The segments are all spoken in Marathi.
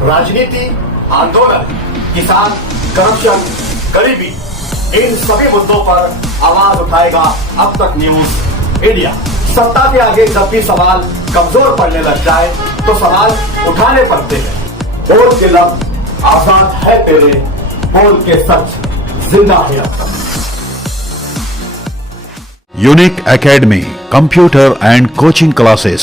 राजनीति, आंदोलन, किसान, करप्शन, गरीबी, इन सभी मुद्दों पर आवाज़ उठाएगा अब तक न्यूज़ इंडिया। सत्ता के आगे जब भी सवाल कमज़ोर पड़ने लग जाए तो सवाल उठाने पड़ते हैं। बोल के लफ्ज आज़ाद है तेरे, बोल के सच, ज़िंदा है अब तक। Unique academy computer and coaching classes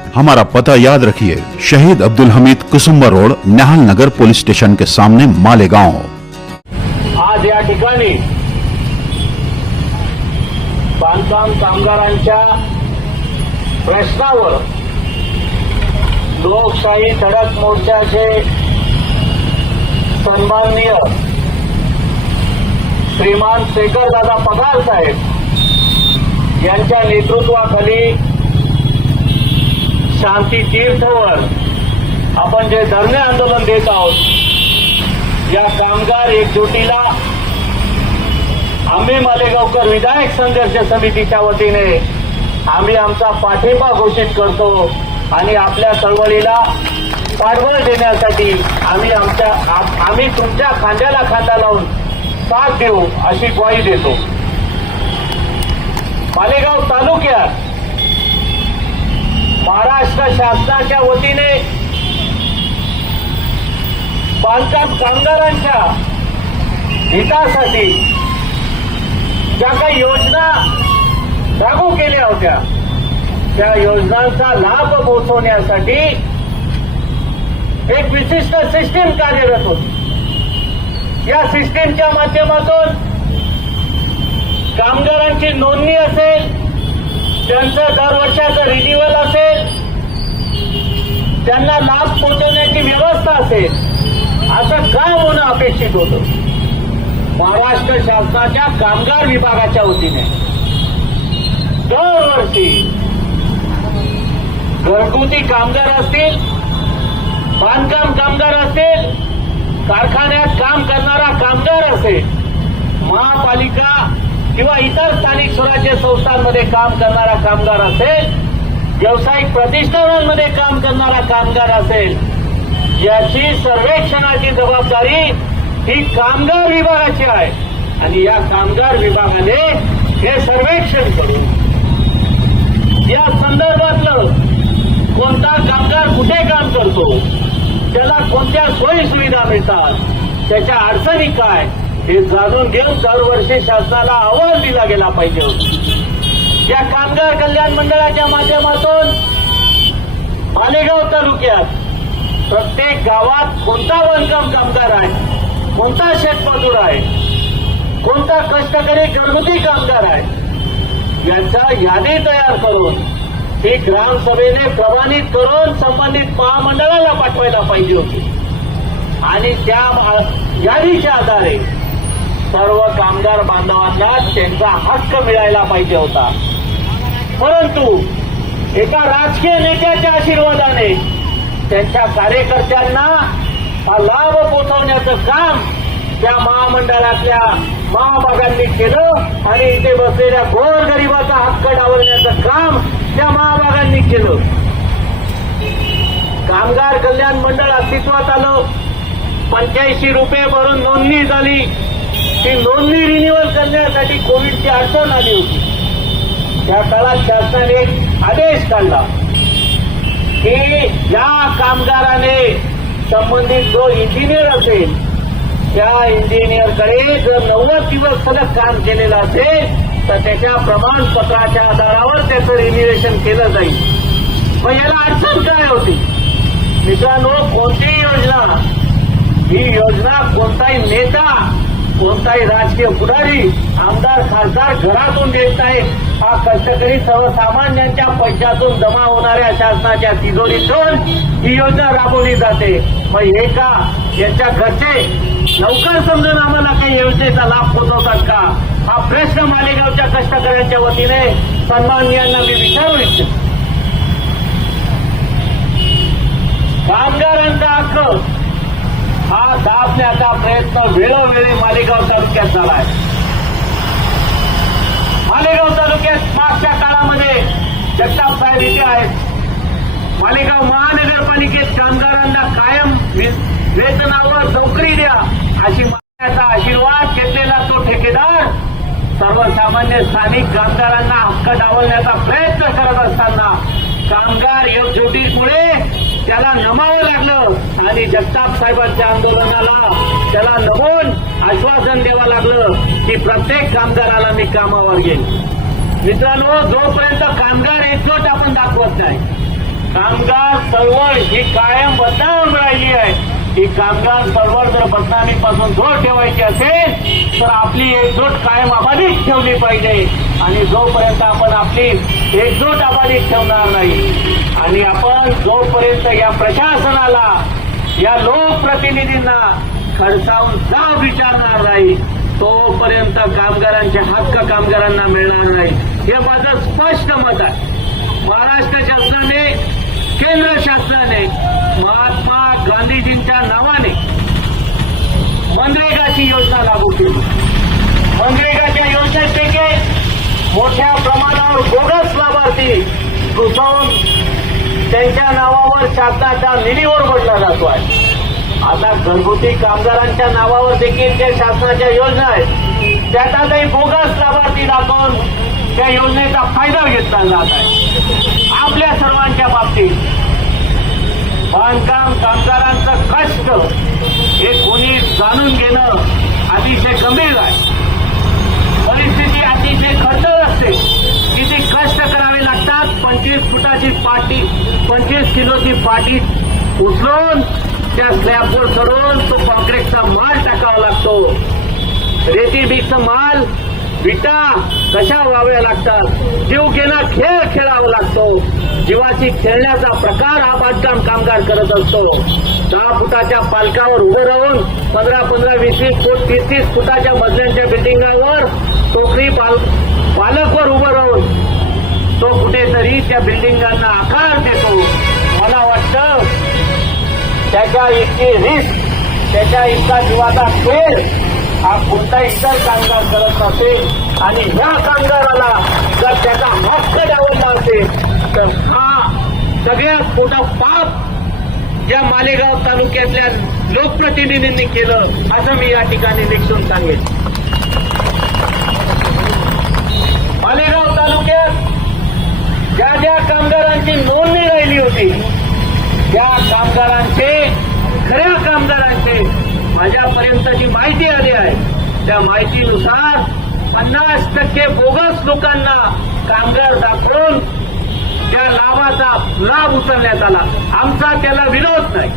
हमारा पता याद रखिए, शहीद Abdul Hamid Kusumba road, Nehal Nagar police station के सामने मालेगांव। आज या ठिकाणी बांधकाम कामगारांच्या प्रश्नावर लोकशाही धडक मोर्चाचे सन्माननीय श्रीमान शेखरदादा पगार साहेब यांच्या नेतृत्वाखाली शांती तीर्थवर आपण जे धरणे आंदोलन देत आहोत या कामगार एकजुटीला आम्ही मालेगावकर विधायक संघर्ष समितीच्या वतीने आम्ही आमचा पाठिंबा घोषित करतो आणि आपल्या चळवळीला पाठबळ देण्यासाठी आम्ही आमच्या आम्ही तुमच्या खांद्याला खांदा लावून साथ देऊ अशी ग्वाही देतो. मालेगाव तालुक्यात महाराष्ट्र शासनाच्या वतीने बांधकाम कामगारांच्या हितासाठी ज्या काही योजना लागू केल्या होत्या त्या योजनांचा लाभ पोहोचवण्यासाठी एक विशिष्ट सिस्टीम कार्यरत होती. या सिस्टीमच्या माध्यमातून कामगारांची नोंदणी असेल त्यांचं दर वर्षाचं रिन्युअल असेल त्यांना लाभ पोहोचवण्याची व्यवस्था असेल असं का होणं अपेक्षित होतं? महाराष्ट्र शासनाच्या कामगार विभागाच्या वतीने. दरवर्षी घरगुती कामगार असतील बांधकाम कामगार असतील कारखान्यात काम करणारा कामगार असेल महापालिका किंवा इतर स्थानिक स्वराज्य संस्थांमध्ये काम करणारा कामगार असेल व्यावसायिक प्रतिष्ठानांमध्ये काम करणारा कामगार असेल याची सर्वेक्षणाची जबाबदारी ही कामगार विभागाची आहे. आणि या कामगार विभागाने हे सर्वेक्षण करून या संदर्भातलं कोणता कामगार कुठे काम करतो त्याला कोणत्या सोयी सुविधा मिळतात त्याच्या अडचणी काय हे जाणून घेऊन दरवर्षी शासनाला अहवाल दिला गेला पाहिजे. या कामगार कल्याण मंडळाच्या माध्यमातून मालेगाव तालुक्यात प्रत्येक गावात कोणता बांधकाम कामगार आहे? कोणता शेतमजूर आहे? कोणता कष्टकरी घरगुती कामगार आहे? यांचा यादी तयार करून ती ग्रामसभेने प्रमाणित करून संबंधित महामंडळाला पाठवायला पाहिजे होती. आणि त्या यादीच्या आधारे सर्व कामगार बांधवांना त्यांचा हक्क मिळायला पाहिजे होता. परंतु एका राजकीय नेत्याच्या आशीर्वादाने त्यांच्या कार्यकर्त्यांना हा लाभ पोचवण्याचं काम त्या महामंडळातल्या महाभागांनी केलं आणि इथे बसलेल्या गोरगरिबाचा हक्क डावलण्याचं काम त्या महाभागांनी केलं. कामगार कल्याण मंडळ अस्तित्वात आलं. पंच्याऐंशी रुपये भरून नोंदणी झाली. ती नोंदणी रिन्युअल करण्यासाठी कोविडची अडचण आली होती. त्या काळात शासनाने एक आदेश काढला की या कामगाराने संबंधित जो इंजिनियर असेल त्या इंजिनियरकडे जर नव्वद दिवस सलग काम केलेलं असेल तर त्याच्या प्रमाणपत्राच्या आधारावर त्याचं रिन्युएशन केलं जाईल. मग याला अडचण काय होती? मित्रांनो कोणतीही योजना ही योजना कोणताही नेता कोणताही राजकीय पुढारी आमदार खासदार घरातून देत नाही. हा कष्टकरी सर्वसामान्यांच्या पैशातून जमा होणाऱ्या शासनाच्या तिजोरीतून ही योजना राबवली जाते. मग हे का? यांच्या घरचे लवकर समजून आम्हाला काही योजनेचा लाभ पोहोचवतात का? हा प्रश्न मालेगावच्या कष्टकऱ्यांच्या वतीने सन्माननीयांना मी विचारू इच्छितो. कामगारांचा हक्क हा दाबण्याचा प्रयत्न वेळोवेळी मालेगाव तालुक्यात झाला आहे. मालेगाव तालुक्यात मागच्या काळामध्ये जगताप साहेब इथे आहेत. मालेगाव महानगरपालिकेत कामगारांना कायम वेतनावर नोकरी द्या अशी मागण्याचा आशीर्वाद घेतलेला तो ठेकेदार सर्वसामान्य स्थानिक कामगारांना हक्क डावलण्याचा प्रयत्न करत असताना कामगार एकजुटीमुळे त्याला नमावं लागलं. आणि जगताप साहेबांच्या आंदोलनाला त्याला नमून आश्वासन द्यावं लागलं की प्रत्येक कामगाराला मी कामावर घेईन. मित्रांनो जोपर्यंत कामगार एकजोट आपण दाखवत नाही कामगार चळवळ ही कायम बदनाम राहिली आहे. ही कामगार चळवळ जर बदनामीपासून जोर ठेवायची असेल तर आपली एकजूट कायम अबाधित ठेवली पाहिजे. आणि जोपर्यंत आपण आपली एकजूट अबाधित ठेवणार नाही. आणि आपण जोपर्यंत या प्रशासनाला या लोकप्रतिनिधींना खडसावून जाब विचारणार नाही तोपर्यंत कामगारांचे हक्क कामगारांना मिळणार नाही. हे माझं स्पष्ट मत आहे. महाराष्ट्र शासनाने केंद्र शासनाने महात्मा गांधीजींच्या नावाने मनरेगाची योजना लागू केली. मनरेगाच्या योजनेपैकी मोठ्या प्रमाणावर घुसवून त्यांच्या नावावर शासनाचा निधीवर बदला जातो आहे. आता घरगुती कामगारांच्या नावावर देखील त्या शासनाच्या योजना आहेत त्याचा काही बोगस लाभार्थी दाखवून त्या योजनेचा फायदा घेतला जात आहे. आपल्या सर्वांच्या बाबतीत बांधकाम कामगारांचं कष्ट हे कोणी जाणून घेणं अतिशय गंभीर आहे. परिस्थिती अतिशय खडतर असते किती कष्ट करावे लागतात पंचवीस फुटाची पाटी पंचवीस किलोची पाटी उचलून त्या स्लॅबवर चढून तो कॉन्क्रीटचा माल टाकावा लागतो. रेती मिक्स माल विटा कशा व्हाव्या लागतात? जीव घेणं खेळ खेळावा लागतो. जीवाची खेळण्याचा प्रकार हा बांधकाम कामगार करत असतो. दहा फुटाच्या पालकावर उभं राहून पंधरा पंधरा वीस वीस फूट तीस तीस फुटाच्या मजल्यांच्या बिल्डिंगावर टोकरी पाल पालकवर उभं राहून तो कुठेतरी त्या बिल्डिंगांना आकार देतो. मला वाटतं त्याच्या इतकी रिस्क त्याच्या इतका जीवाचा खेळ हा कोणता इतर कामगार करत असेल आणि ह्या कामगाराला जर त्याचा हक्क द्यावं असेल तर हा सगळ्यात मोठा पाप ज्या मालेगाव तालुक्यातल्या लोकप्रतिनिधींनी केलं असं मी या ठिकाणी निक्षून सांगेन मालेगाव तालुक्यात ज्या ज्या कामगारांची नोंदणी नाही. होती त्या कामगारांचे खऱ्या कामगारांचे माझ्यापर्यंत जी माहिती आली आहे त्या माहितीनुसार पन्नास टक्के बोगस लोकांना कामगार दाखवून त्या लाभाचा लाभ उचलण्यात आला. आमचा त्याला विरोध नाही.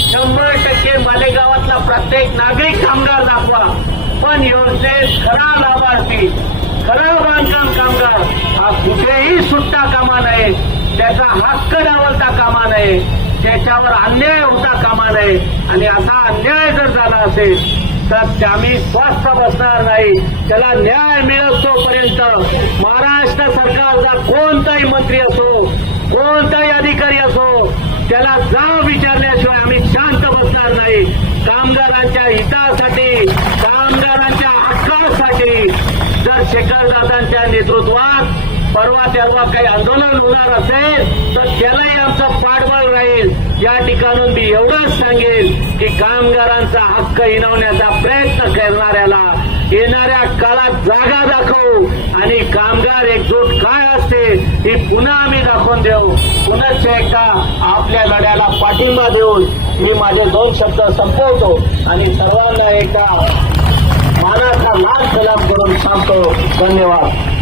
शंभर टक्के मालेगावातला प्रत्येक नागरिक कामगार दाखवा. पण योजनेत खरा लाभार्थी खरा बांधकाम कामगार हा कुठेही सुट्टा कामा नये. त्याचा हक्क डावलता कामा नये. त्याच्यावर अन्याय होता कामा नये. आणि असा अन्याय जर झाला असेल तर आम्ही स्वस्थ बसणार नाही. त्याला न्याय मिळत तोपर्यंत. महाराष्ट्र सरकारचा कोणताही मंत्री असो कोणताही अधिकारी असो त्याला जाब विचारल्याशिवाय आम्ही शांत बसणार नाही. कामगारांच्या हितासाठी कामगारांच्या हक्कासाठी जर शेखरदादांच्या नेतृत्वात परवा तेव्हा काही आंदोलन होणार असेल तर त्यालाही आमचा पाठबळ राहील. या ठिकाणून मी एवढंच सांगेन की कामगारांचा हक्क हिनवण्याचा प्रयत्न करणाऱ्याला येणाऱ्या काळात जागा दाखवू. आणि कामगार एकजूट काय असते ही पुन्हा आम्ही दाखवून देऊ. पुनश्च एकदा आपल्या लढ्याला पाठिंबा देऊन मी माझे दोन शब्द संपवतो. आणि सर्वांना एकदा मानाचा मान सलाम करून सांगतो. धन्यवाद.